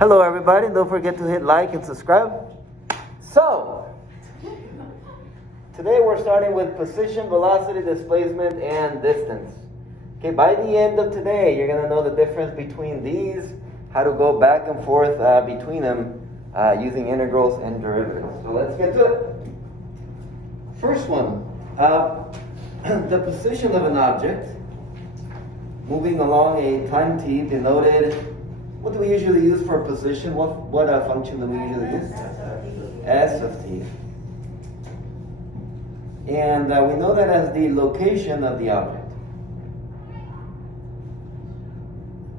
Hello everybody, don't forget to hit like and subscribe. So, today we're starting with position, velocity, displacement, and distance. Okay, by the end of today, you're going to know the difference between these, how to go back and forth between them using integrals and derivatives. So let's get to it. First one, the position of an object moving along a time t denoted. What do we usually use for position? What function do we usually use? S of t. And we know that as the location of the object.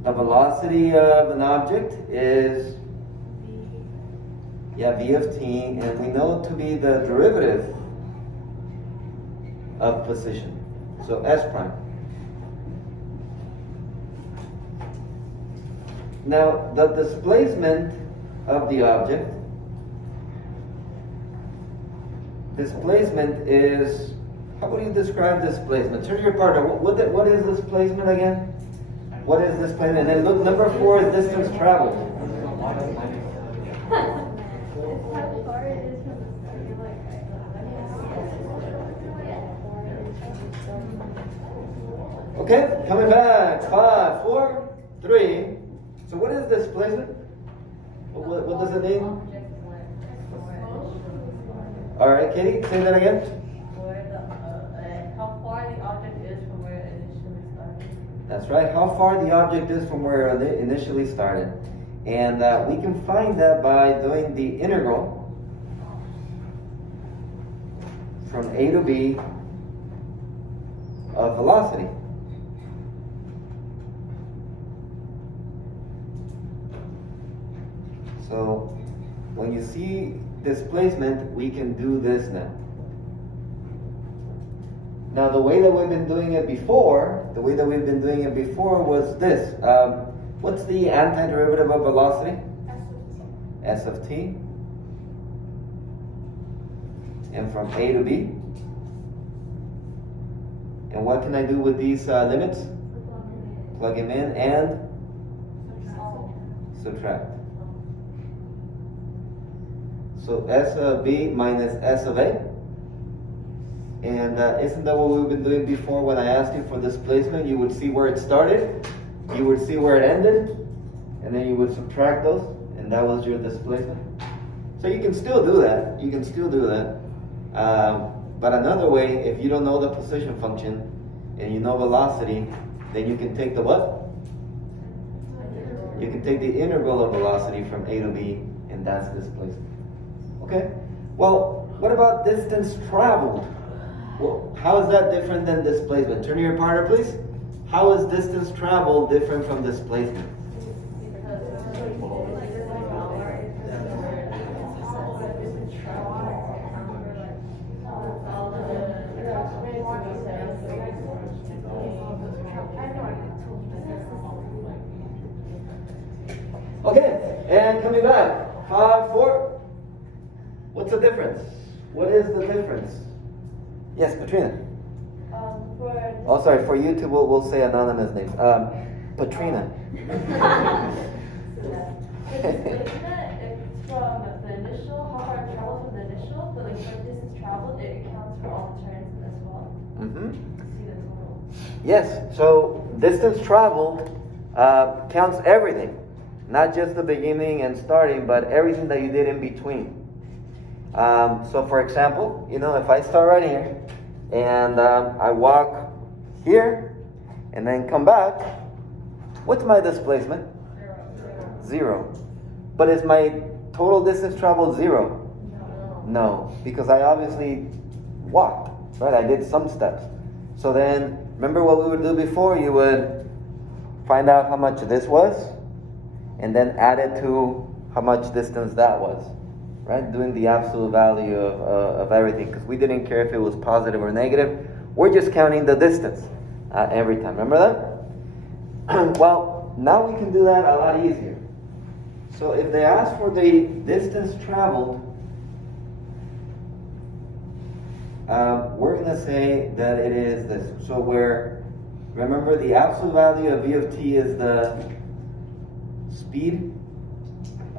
The velocity of an object is v of t, and we know it to be the derivative of position. So S prime. Now, the displacement of the object, displacement is, how would you describe displacement? Turn your partner, what is displacement again? What is displacement? And then look, number 4 is distance traveled. Okay, coming back, 5, 4, 3. So what is displacement? What does it mean? All right, Katie, say that again. How far the object is from where it initially started. That's right, how far the object is from where it initially started. And we can find that by doing the integral from A to B of velocity. So when you see displacement, we can do this now. Now the way that we've been doing it before, was this. What's the antiderivative of velocity? S of t. And from A to B. And what can I do with these limits? Plug them in and subtract. So S of B minus S of A. And isn't that what we've been doing before? When I asked you for displacement, you would see where it started, you would see where it ended, and then you would subtract those, and that was your displacement. So you can still do that. But another way, if you don't know the position function and you know velocity, then you can take the what? You can take the integral of velocity from A to B, and that's displacement. Okay, well, what about distance traveled? Well, how is that different than displacement? Turn to your partner, please. How is distance traveled different from displacement? Okay, and coming back. 5, 4. What's the difference? What is the difference? Yes, Katrina. Oh, sorry. For YouTube, we'll say anonymous names. Katrina. It's from the initial, how far it travels from the initial, but like when distance traveled, it counts for all the turns as well. See the total. Yes. So distance traveled counts everything, not just the beginning and starting, but everything that you did in between. So for example, if I start right here and I walk here and then come back, what's my displacement? 0. But is my total distance traveled 0? No, because I obviously walked, right? I did some steps. So then, remember what we would do before? You would find out how much this was and then add it to how much distance that was. Right? Doing the absolute value of everything, because we didn't care if it was positive or negative. We're just counting the distance every time. Remember that? Well, now we can do that a lot easier. So if they ask for the distance traveled, we're going to say that it is this. So remember the absolute value of v of t is the speed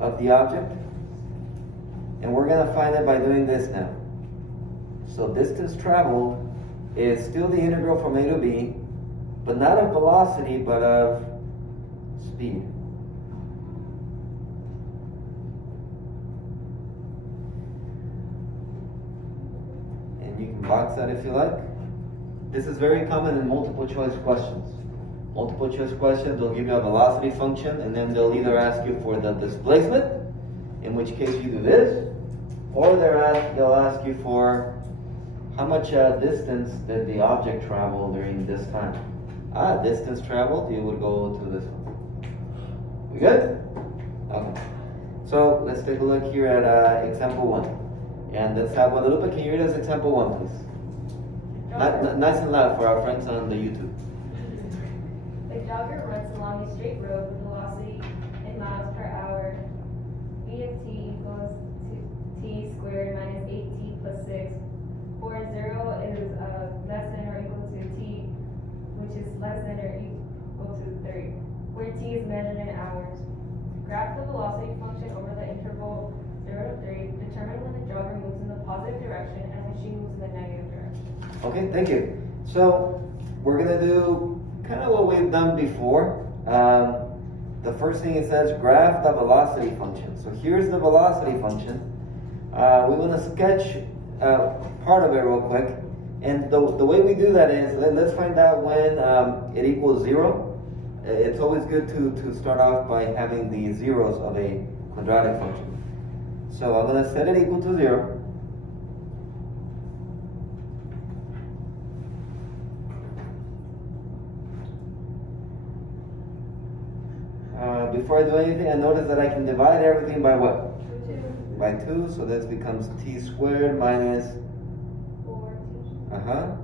of the object. And we're going to find it by doing this now. So distance traveled is still the integral from A to B, but not of velocity, but of speed. And you can box that if you like. This is very common in multiple choice questions. Multiple choice questions, they'll give you a velocity function, and then they'll either ask you for the displacement, in which case you do this, or they'll ask you for how much distance did the object travel during this time. Distance traveled, you would go to this one. We good? Okay. So let's take a look here at example 1. And let's have one little bit. Can you read us example 1, please? Nice and loud for our friends on the YouTube. The jogger runs along a straight road with velocity in miles per hour. V of t equals t squared minus 8t plus 6. For 0 is less than or equal to t, which is less than or equal to 3, where t is measured in hours. Graph the velocity function over the interval 0 to 3. Determine when the jogger moves in the positive direction and when she moves in the negative direction. Okay, thank you. So we're going to do kind of what we've done before. The first thing it says, graph the velocity function. So here's the velocity function. We want to sketch part of it real quick. And the way we do that is, let's find out when it equals 0. It's always good to start off by having the zeros of a quadratic function. So I'm going to set it equal to 0. Before I do anything, I notice that I can divide everything by what? 2. By 2, so this becomes t squared minus 4t.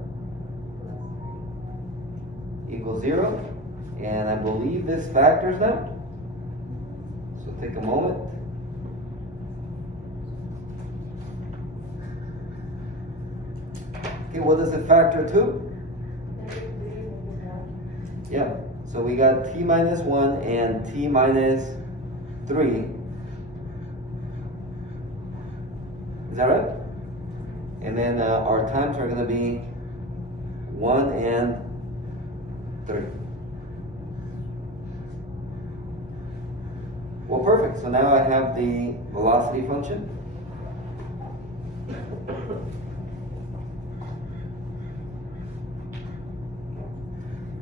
Equals 0. And I believe this factors now. So take a moment. Okay, what does it factor to? Yeah. So we got t minus 1 and t minus 3. Is that right? And then our times are going to be 1 and 3. Well, perfect. So now I have the velocity function.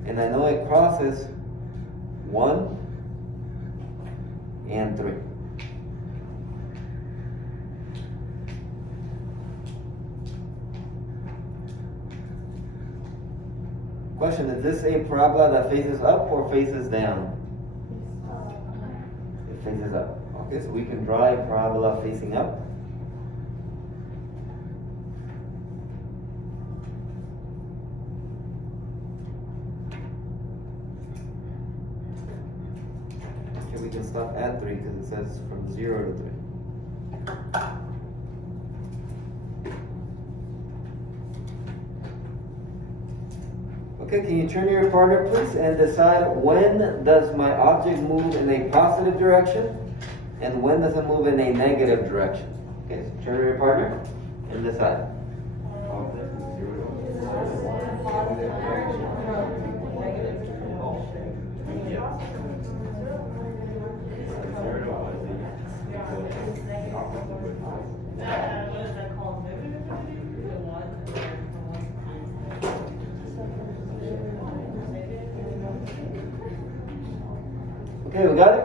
And I know it crosses 1 and 3. Question, is this a parabola that faces up or faces down? It faces up. Okay, so we can draw a parabola facing up. We can stop at 3 because it says from 0 to 3. Okay, can you turn to your partner, please, and decide when does my object move in a positive direction and when does it move in a negative direction? Okay, so turn to your partner and decide. Okay, we got it?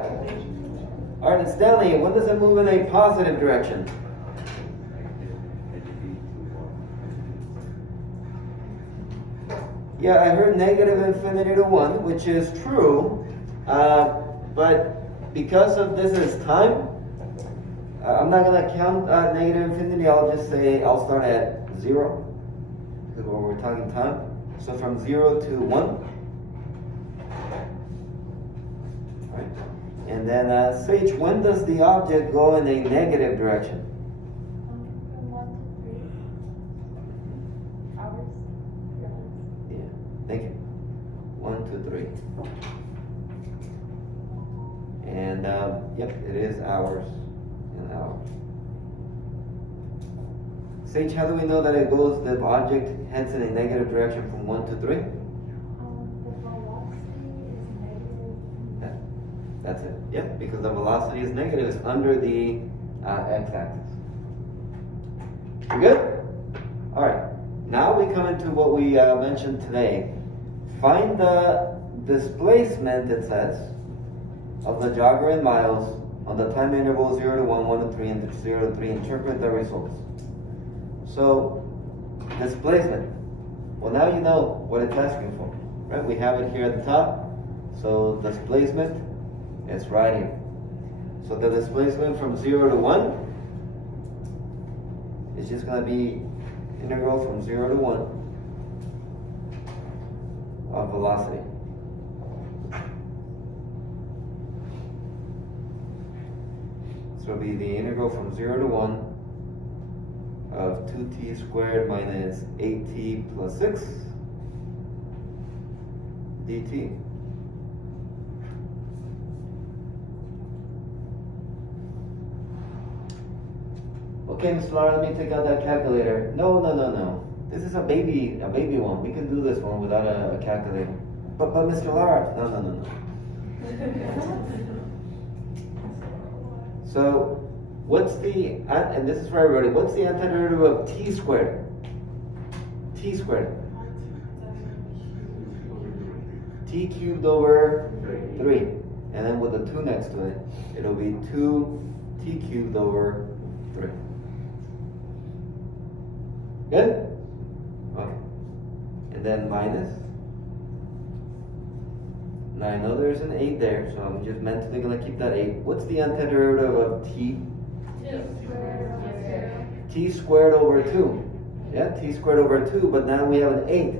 All right, and Stanley, when does it move in a positive direction? Yeah, I heard negative infinity to 1, which is true, but because of this is time, I'm not going to count negative infinity. I'll just say I'll start at 0, because we're talking time. So from 0 to 1. And then, Sage, when does the object go in a negative direction? From 1 to 3 hours. Yeah, thank you. 1 to 3. And And yep, it is hours and hours. Sage, how do we know that it goes, the object heads in a negative direction from 1 to 3? The velocity is negative. Yeah, that's it. Yeah, because the velocity is negative. It's under the x-axis. You good? All right. Now we come into what we mentioned today. Find the displacement, it says, of the jogger in miles on the time interval 0 to 1, 1 to 3, and 0 to 3. Interpret the results. So, displacement. Well, now you know what it's asking for, right? We have it here at the top. So, displacement is right here. So, the displacement from 0 to 1 is just going to be integral from 0 to 1 of velocity. So it'll be the integral from 0 to 1 of 2t squared minus 8t plus 6 dt. Okay, Mr. Lara, let me take out that calculator. No. This is a baby one. We can do this one without a calculator. But Mr. Lara, no. So, what's the, and this is for everybody, what's the antiderivative of t squared? T squared. T cubed over 3. And then with the 2 next to it, it'll be 2t cubed over 3. Good? Okay. And then minus. Now I know there's an 8 there, so I'm just mentally going to keep that 8. What's the antiderivative of t? T squared over 2. Yeah, t squared over 2, but now we have an 8.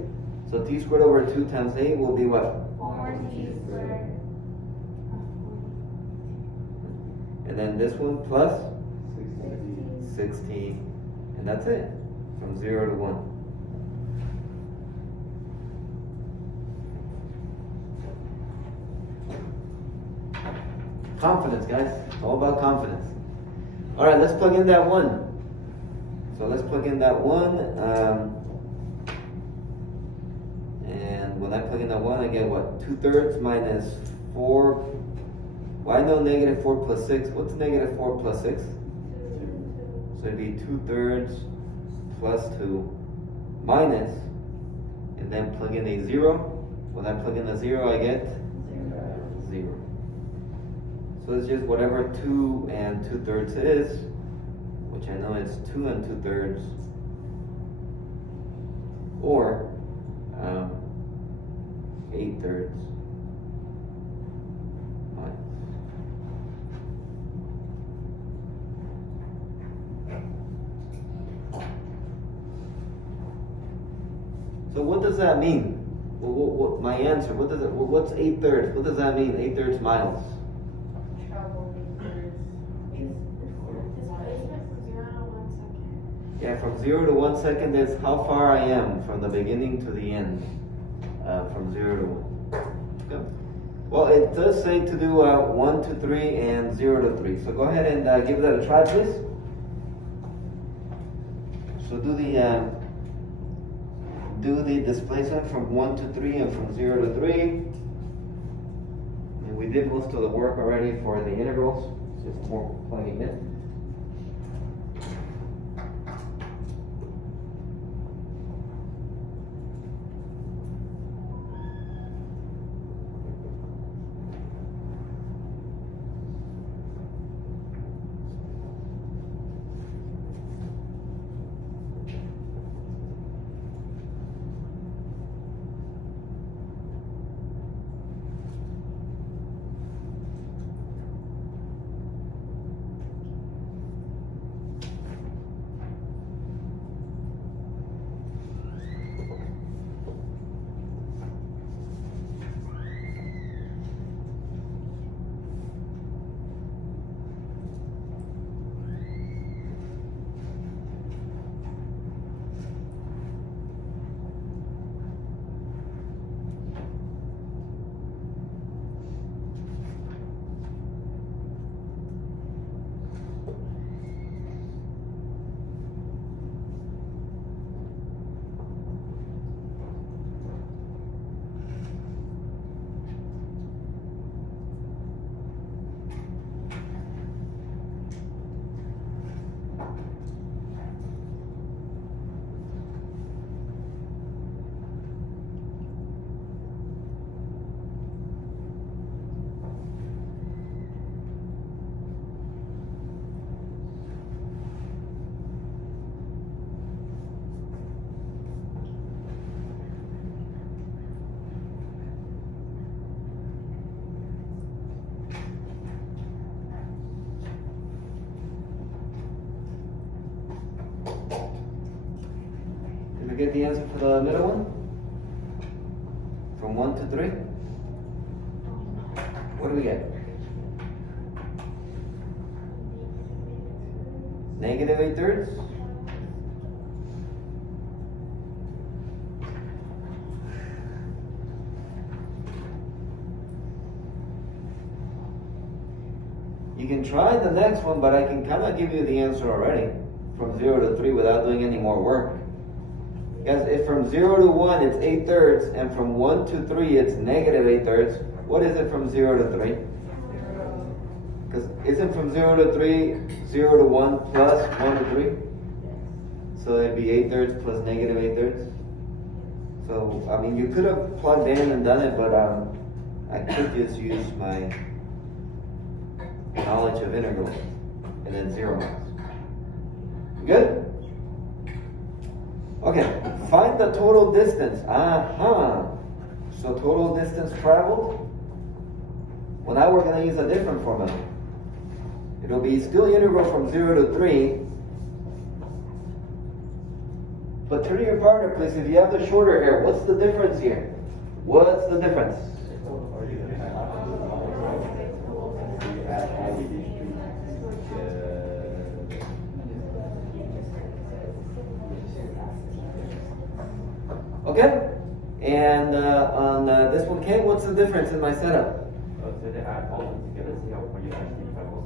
So t squared over 2 times 8 will be what? 4t squared. And then this one plus 16. And that's it. From 0 to 1. Confidence, guys. It's all about confidence. All right, let's plug in that 1. So let's plug in that 1. And when I plug in that 1, I get what? 2/3 minus 4. Well, I know negative 4 plus 6. What's negative 4 plus 6? So it'd be 2/3 plus 2 minus, and then plug in a 0. When I plug in a 0, I get 0. So it's just whatever 2 and 2/3 is, which I know it's 2 and 2/3, or 8/3 minus. So what does that mean? What my answer? What does it? What's 8/3? What does that mean? 8/3 miles. Travel 8/3. Displacement from 0 to 1 second. Yeah, from 0 to 1 second is how far I am from the beginning to the end. From 0 to 1. Okay. Well, it does say to do 1 to 3 and 0 to 3. So go ahead and give that a try, please. So do the displacement from 1 to 3 and from 0 to 3. And we did most of the work already for the integrals. It's just more plugging in. get the answer for the middle one? From 1 to 3? What do we get? Negative 8/3? You can try the next one, but I can kind of give you the answer already. From 0 to 3 without doing any more work. Because if from 0 to 1 it's 8/3, and from 1 to 3 it's negative 8/3, what is it from 0 to 3? Because isn't from 0 to 3, 0 to 1 plus 1 to 3? So it'd be 8/3 plus negative 8/3. So, I mean, you could have plugged in and done it, but I could just use my knowledge of integrals and then 0 marks. Good? Okay, find the total distance. So total distance traveled. Well, now we're going to use a different formula. It'll be still integral from 0 to 3. But turn to your partner, please. If you have the shorter hair, what's the difference here? What's the difference? Okay? And on this one, Ken, what's the difference in my setup? So they add all of them together, see how far you actually travel.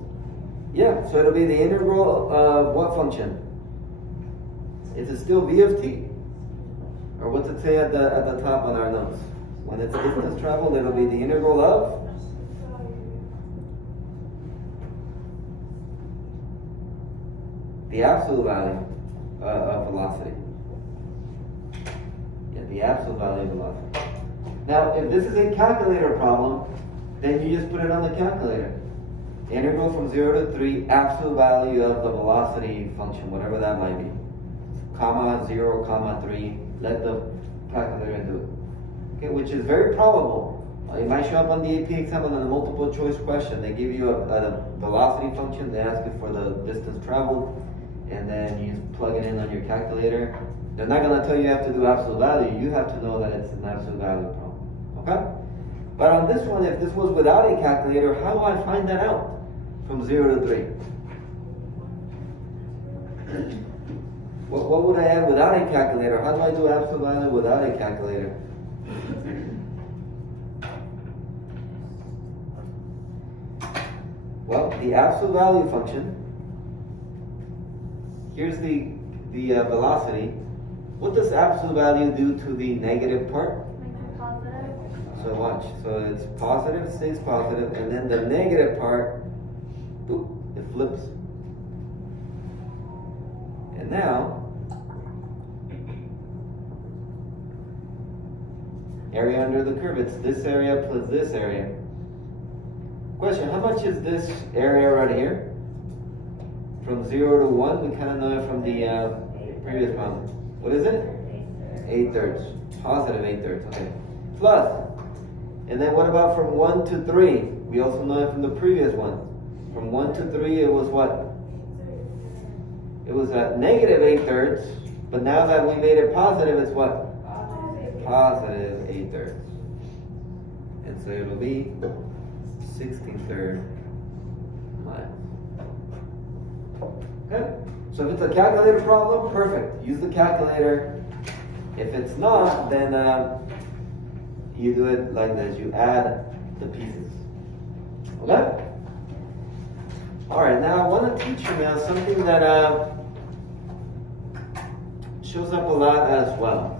Yeah, so it'll be the integral of what function? Is it still v of t? Or what's it say at the top on our notes? When it's distance traveled, it'll be the integral of? The absolute value of velocity. Yeah, the absolute value of velocity. Now, if this is a calculator problem, then you just put it on the calculator. Integral from 0 to 3, absolute value of the velocity function, whatever that might be. Comma, 0, comma, 3. Let the calculator do it. Okay, which is very probable. It might show up on the AP exam on a multiple choice question. They give you a velocity function. They ask you for the distance traveled, and then you plug it in on your calculator. They're not going to tell you have to do absolute value. You have to know that it's an absolute value problem. Okay? But on this one, if this was without a calculator, how do I find that out? From 0 to 3. What would I add without a calculator? How do I do absolute value without a calculator? Well, the absolute value function, here's the velocity. What does absolute value do to the negative part? So watch. So it's positive, stays positive, and then the negative part, boop, it flips. And now, area under the curve, it's this area plus this area. Question, how much is this area right here? From 0 to 1, we kind of know it from the previous problem. What is it? 8/3. Positive 8/3, okay. Plus, and then what about from 1 to 3? We also know it from the previous one. From 1 to 3, it was what? It was a negative 8/3, but now that we made it positive, it's what? Positive 8/3. And so it'll be 16/3 miles. Okay? So if it's a calculator problem, perfect. Use the calculator. If it's not, then you do it like this. You add the pieces. Okay? Alright, now I want to teach you now something that shows up a lot as well.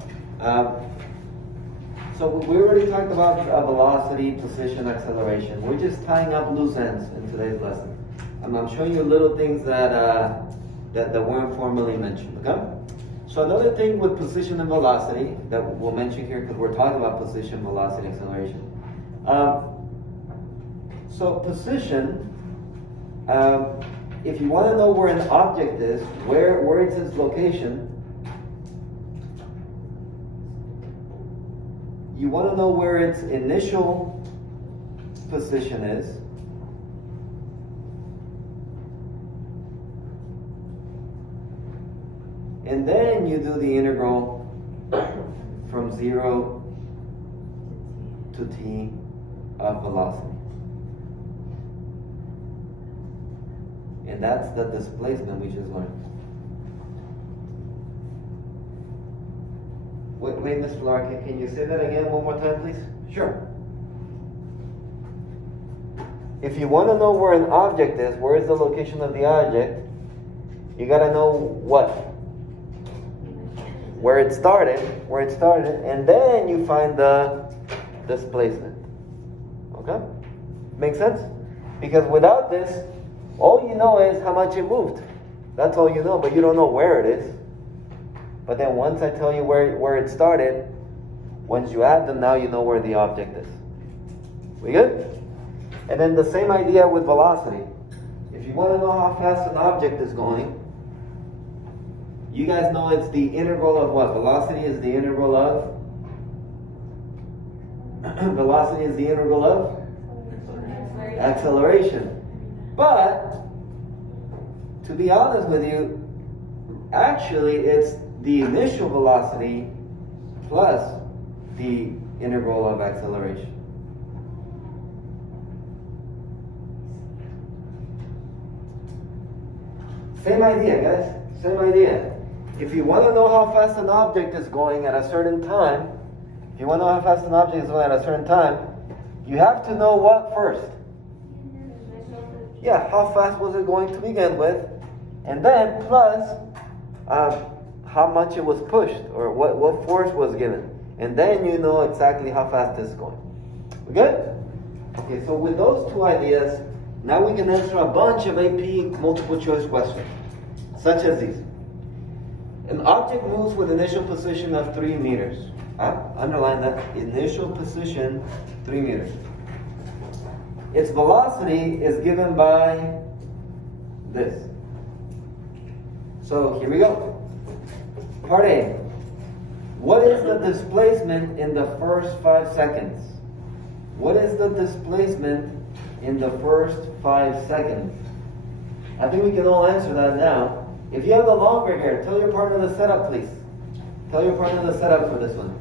So we already talked about velocity, position, acceleration. We're just tying up loose ends in today's lesson. I'm showing you little things that weren't formally mentioned. Okay? So another thing with position and velocity that we'll mention here, because we're talking about position, velocity, acceleration. So position, if you want to know where an object is, where it's its location, you want to know where its initial position is. And then you do the integral from 0 to t of velocity. And that's the displacement we just learned. Wait, Mr. Larkin, can you say that again one more time, please? Sure. If you want to know where an object is, where is the location of the object, you got to know what? Where it started, and then you find the displacement. Okay? Make sense? Because without this, all you know is how much it moved. That's all you know, but you don't know where it is. But then once I tell you where it started, once you add them, now you know where the object is. We good? And then the same idea with velocity. If you want to know how fast an object is going, you guys know it's the integral of what? Velocity is the integral of? Velocity is the integral of? Acceleration. But, to be honest with you, actually it's the initial velocity plus the integral of acceleration. Same idea, guys. Same idea. If you want to know how fast an object is going at a certain time, you have to know what first? Yeah, how fast was it going to begin with? And then plus how much it was pushed, or what force was given. And then you know exactly how fast it's going. We good? Okay, so with those two ideas, now we can answer a bunch of AP multiple choice questions, such as these. An object moves with initial position of 3 meters. Underline that. Initial position, 3 meters. Its velocity is given by this. So here we go. Part A. What is the displacement in the first 5 seconds? What is the displacement in the first 5 seconds? I think we can all answer that now. If you have the longer hair, tell your partner the setup, please. Tell your partner the setup for this one.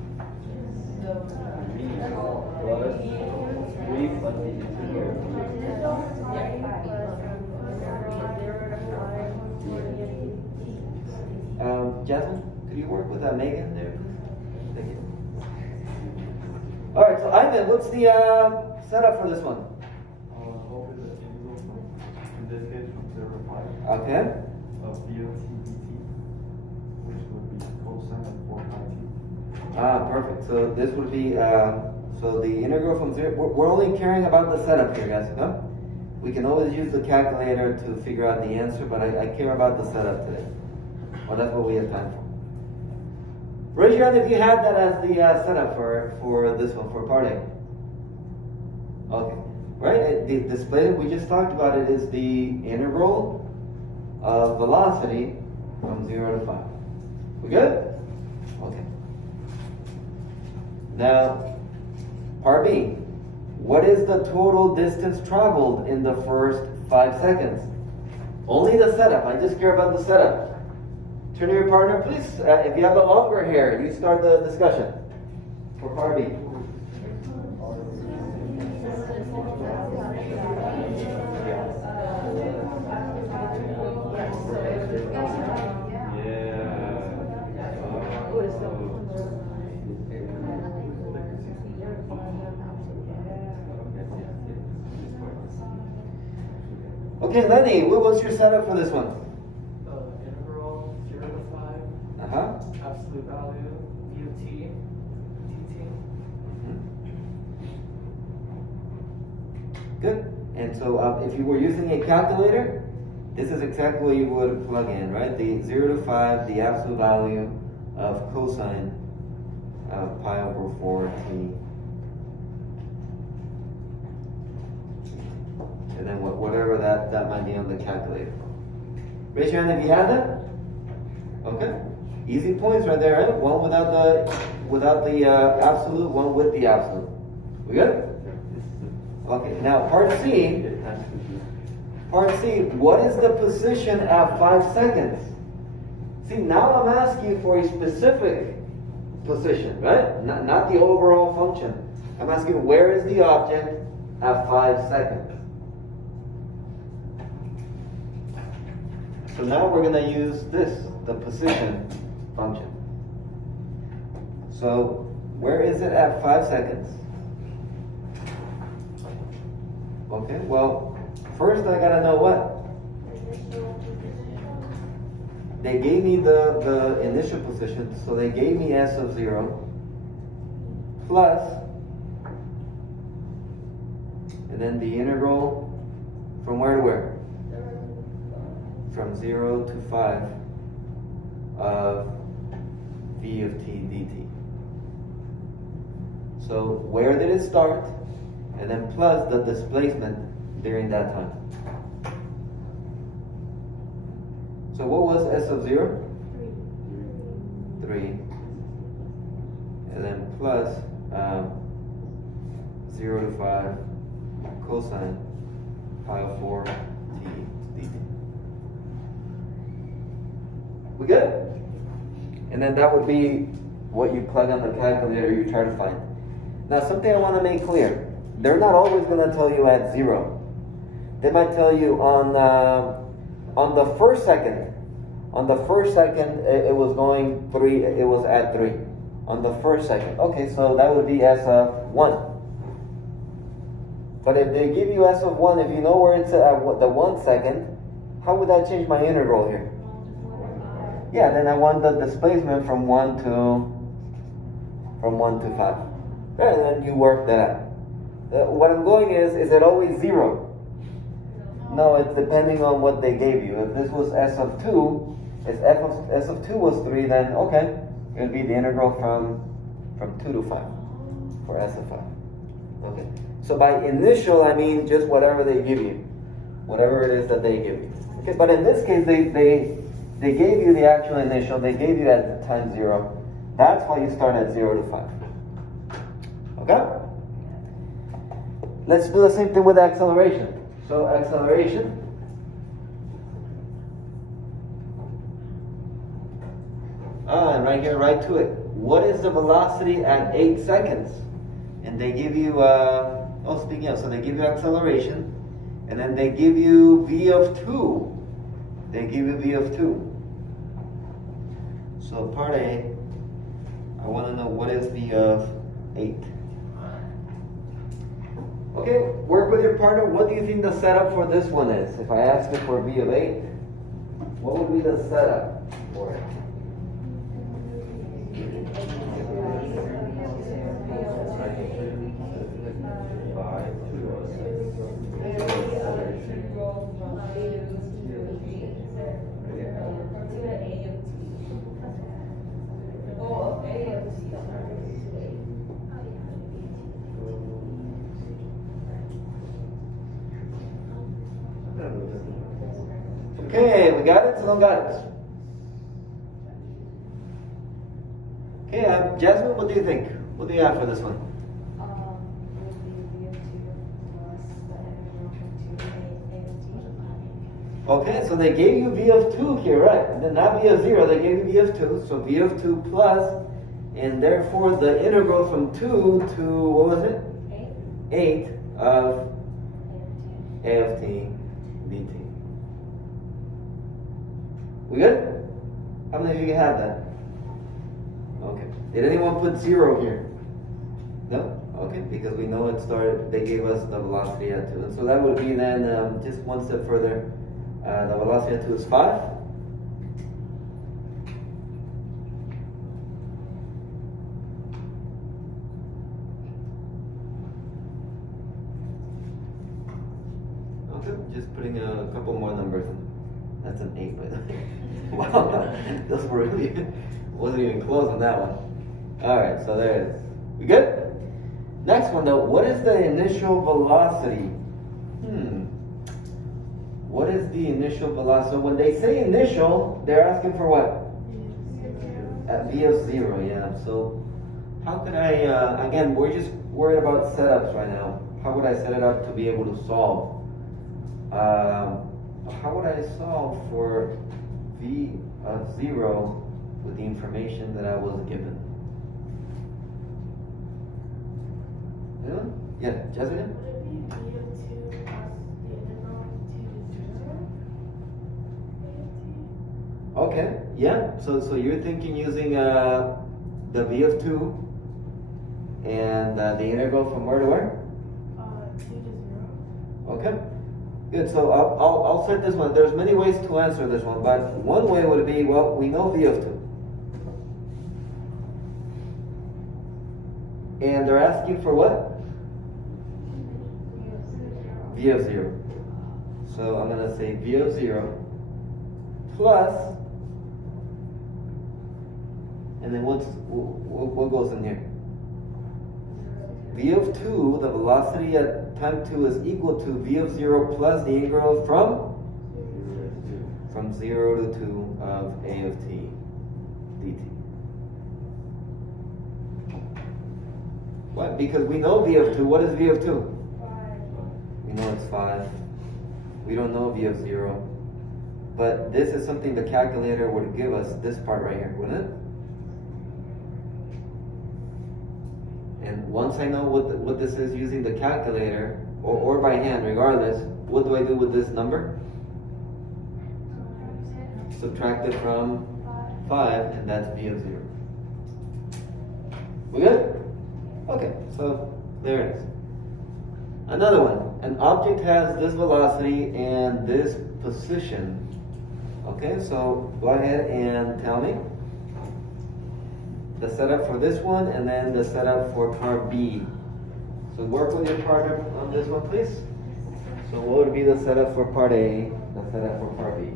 Jasmine, could you work with Megan there, please? Thank you. All right, so Ivan, what's the setup for this one? Hope is the integral from, in this case, from 0 to 5. Okay. Of BOT dt, which would be cosine of 4 pi t. Perfect. So this would be, so the integral from 0, we're only caring about the setup here, guys, okay? We can always use the calculator to figure out the answer, but I care about the setup today. Well, that's what we have time for. Raise your hand if you had that as the setup for this one, for part A. Okay. Right? The displacement, we just talked about it, is the integral of velocity from 0 to 5. We good? Okay. Now, part B. What is the total distance traveled in the first 5 seconds? Only the setup. I just care about the setup. Turn to your partner, please. If you have the longer hair, you start the discussion for part B. Okay, Lenny, what was your setup for this one? Integral 0 to 5. Absolute value, BOT, dt. Good. And so if you were using a calculator, this is exactly what you would plug in, right? The 0 to 5, the absolute value of cosine of pi over 4t. And then whatever that might be on the calculator. Raise your hand if you have that. Okay. Easy points right there, right? One without the absolute, one with the absolute. We good? Okay, now part C. Part C, what is the position at 5 seconds? See, now I'm asking you for a specific position, right? Not the overall function. I'm asking where is the object at 5 seconds. So now we're going to use this, the position function. So where is it at 5 seconds? Okay, well, first I got to know what? They gave me the initial position, so they gave me s of 0 plus, and then the integral from where to where? From 0 to 5 of v of t dt. So where did it start? And then plus the displacement during that time. So what was s of 0? 3. And then plus 0 to 5 cosine pi of 4 t dt. We good? And then that would be what you plug on the calculator you try to find. Now something I want to make clear. They're not always going to tell you at 0. They might tell you on the first second. On the first second, it was going 3. It was at 3. On the first second. Okay, so that would be s of 1. But if they give you s of 1, if you know where it's at the 1 second, how would that change my integral here? Yeah, then I want the displacement from 1 to 5. Right, and then you work that out. What I'm going is it always 0? No, it's depending on what they gave you. If this was s of 2, if s of 2 was 3, then okay, it would be the integral from 2 to 5 for s of 5. Okay, so by initial, I mean just whatever they give you, whatever it is that they give you. Okay, but in this case, they gave you the actual initial. They gave you at time 0. That's why you start at 0 to 5. Okay? Let's do the same thing with acceleration. So acceleration. And right here, right to it. What is the velocity at 8 seconds? And they give you, speaking of, so they give you acceleration, and then they give you v of 2. They give you v of 2. So part A, I want to know what is v of 8. Okay, work with your partner. What do you think the setup for this one is? If I ask you for v of 8, what would be the setup for it? Okay, we got it? Someone got it? Okay, Jasmine, what do you think? What do you have for this one? Okay, so they gave you v of 2 here, right? And then not v of 0, they gave you v of 2. So v of 2 plus, and therefore the integral from 2 to, what was it? 8 of a of t dt. We good? How many of you can have that? Okay. Did anyone put 0 here? No? Okay, because we know it started, they gave us the velocity at 2. And so that would be then, just one step further, the velocity at 2 is 5. Okay, just putting a couple more numbers in. That's an 8, by the way. Wow, those were really, wasn't even close on that one. Alright, so there it is. We good? Next one though, what is the initial velocity? What is the initial velocity? So when they say initial, they're asking for what? At v of 0, yeah. So how could I, again, we're just worried about setups right now. How would I set it up to be able to solve? How would I solve for v of 0 with the information that I was given? Yeah, Jessica? Would it be v of 2 plus the integral of 2 to 0? Okay, yeah. So you're thinking using the v of 2 and the integral from where to where? 2 to 0. Okay, good. So I'll set this one. There's many ways to answer this one, but one way would be, well, we know v of 2. And they're asking for what? V of 0. So I'm going to say v of 0 plus, and then what goes in here? V of 2, the velocity at time 2 is equal to v of 0 plus the integral from 0 to 2 of a of t dt. What? Because we know v of 2. What is v of 2? 5. We know it's 5. We don't know v of 0. But this is something the calculator would give us, this part right here, wouldn't it? And once I know what this is using the calculator, or by hand, regardless, what do I do with this number? Subtract it from 5, and that's v of 0. We good? Okay, so there it is. Another one. An object has this velocity and this position. Okay, so go ahead and tell me the setup for this one and then the setup for part B. So work with your partner on this one, please. So what would be the setup for part A, the setup for part B?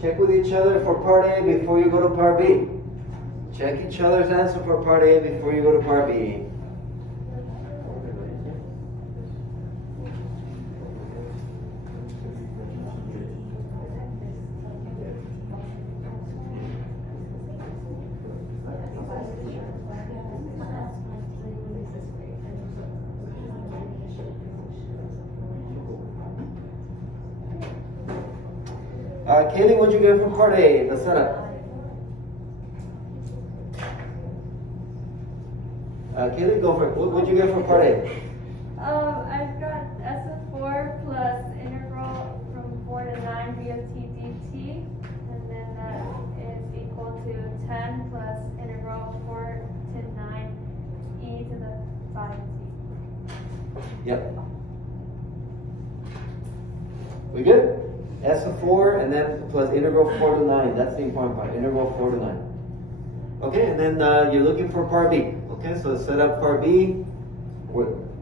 Check with each other for part A before you go to part B. Check each other's answer for part A before you go to part B. Kaylee, what'd you get for part A, the setup? Kaylee, go for it. What'd you get for part A? I've got s of 4 plus integral from 4 to 9 v of t dt, and then that is equal to 10 plus integral 4 to 9 e to the 5t. Yep. We good? S of 4 and then plus integral 4 to 9. That's the important part. Integral 4 to 9. Okay, and then you're looking for part B. Okay, so set up part B.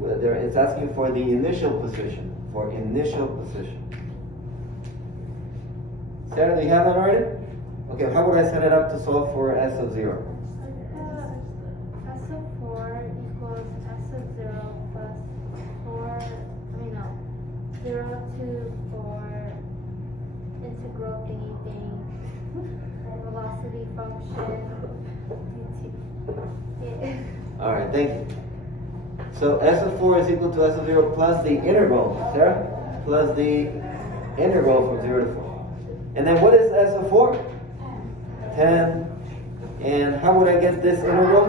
It's asking for the initial position. For initial position. Sarah, do you have that already? Okay, how would I set it up to solve for S of 0? S of 4 equals S of 0 plus 0 to 4 integral thingy thing, velocity function, dt. Alright, thank you. So S of 4 is equal to S of 0 plus the integral, Sarah? Plus the integral from 0 to 4. And then what is S of 4? 10. And how would I get this integral?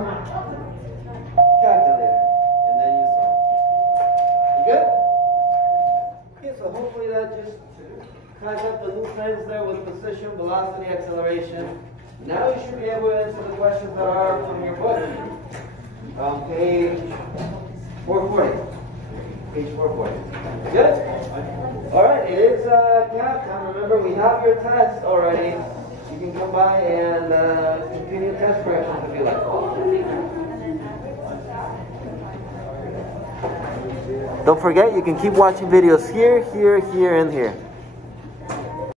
Calculator. And then you solve. You good? Okay, so hopefully that just ties up the loose ends there with position, velocity, acceleration. Now you should be able to answer the questions that are from your book. On page 440. Page 440. Good? Alright, it is cap time. Remember, we have your test already. You can come by and continue test corrections if you like. Don't forget, you can keep watching videos here, here, here, and here.